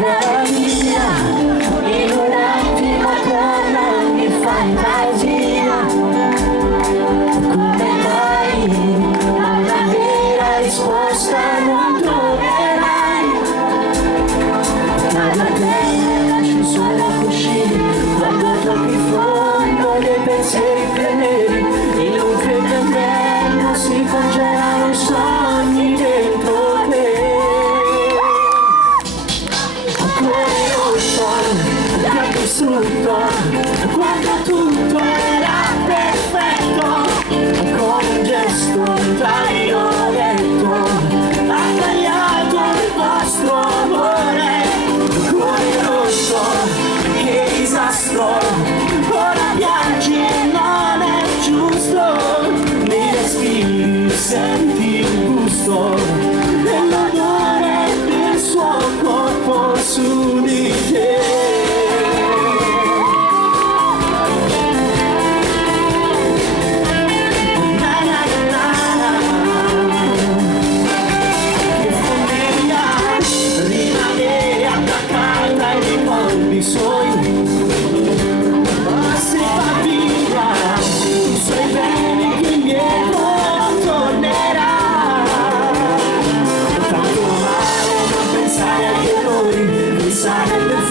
vola via in un attimo con ogni fantasia. Come mai una vera risposta non troverai? Ma da te lasci solo così quando tocchi il fondo dei pensieri più neri. In un freddo inverno si congelano i sogni dentro te. Ancora lo so che ha distrutto quando tutto era perfetto. Con un gesto violetto ha tagliato il vostro amore. Ancora lo so che disastro, ora piangi e non è giusto. Mi respiri, senti il gusto dell'odore del suo corpo su di te. Ma se va via i suoi beni che indietro non tornerà. Tanto male non pensare agli errori, pensare per